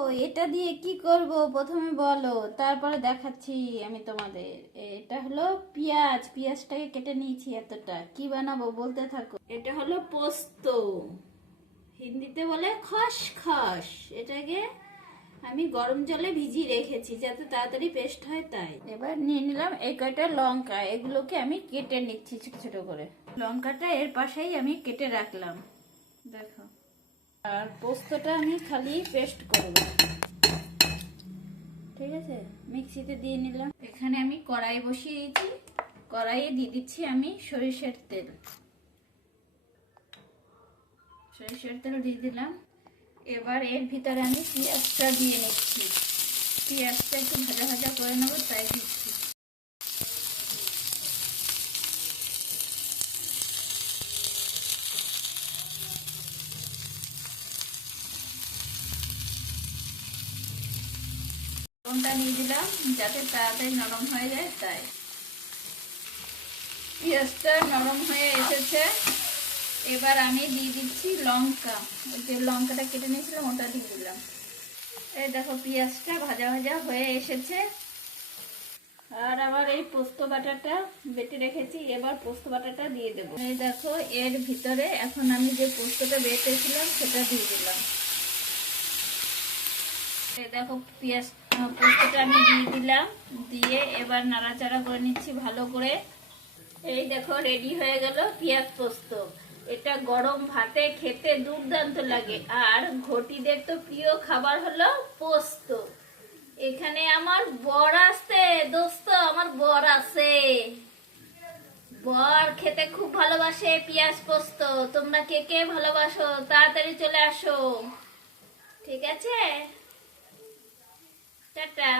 ও এটা দিয়ে কি করব প্রথমে বলো, তারপরে দেখাচ্ছি আমি তোমাদের। এটা হলো পেঁয়াজ, পেঁয়াজটাকে কেটে নিয়েছি এতটা। কি বানাবো বলতে থাকো। এটা হলো পোস্ত, হিন্দিতে বলে খসখস। এটাকে আমি গরম জলে ভিজিয়ে রেখেছি যাতে তাড়াতাড়ি পেস্ট হয়, তাই। এবার নিয়ে নিলাম এই কয়টা লঙ্কা, এগুলোকে আমি কেটে নিচ্ছি ছোট ছোট করে। লঙ্কাটা এর পাশেই আমি কেটে রাখলাম, দেখো। আর পোস্তটা আমি খালি পেস্ট করব, ঠিক আছে। মিক্সিতে দিয়ে নিলাম। এখানে আমি কড়াই বসিয়ে দিয়েছি, কড়াইয়ে দিয়ে দিচ্ছি আমি সরিষার তেল। সরিষার তেল দিয়ে দিলাম। এবার এর ভিতরে আমি পেঁয়াজটা দিয়ে নিচ্ছি। পেঁয়াজটা একটু ভাজা ভাজা করে নেবো, তাই দিচ্ছি। লবণটা নিয়ে দিলাম যাতে তাড়াতাড়ি নরম হয়ে যায়, তাই। পেঁয়াজটা নরম হয়ে এসেছে। এবার আমি দিয়ে দিচ্ছি লঙ্কা, ওই যে লঙ্কাটা কেটে নিয়েছিলাম ওটা দিয়ে দিলাম। এই দেখো পেঁয়াজটা ভাজা ভাজা হয়ে এসেছে। আর আবার এই পোস্ত বাটাটা বেটে রেখেছি, এবার পোস্ত বাটাটা দিয়ে দেবো। এই দেখো এর ভিতরে এখন আমি যে পোস্তটা বেটেছিলাম সেটা দিয়ে দিলাম। এই দেখো পেঁয়াজ পোস্তটা আমি দিয়ে দিলাম, দিয়ে এবার নাড়াচাড়া করে নিচ্ছি ভালো করে। এই দেখো রেডি হয়ে গেল পেঁয়াজ পোস্ত। এটা গরম ভাতে খেতে দুর্দান্ত লাগে। আর ঘটিদের তো প্রিয় খাবার হলো পোস্ত। এখানে আমার বর আছে, দোস্ত আমার বর আছে। বর খেতে খুব ভালোবাসে পেঁয়াজ পোস্ত। তোমরা কে কে ভালোবাসো তাড়াতাড়ি চলে আসো, ঠিক আছে। টাটা।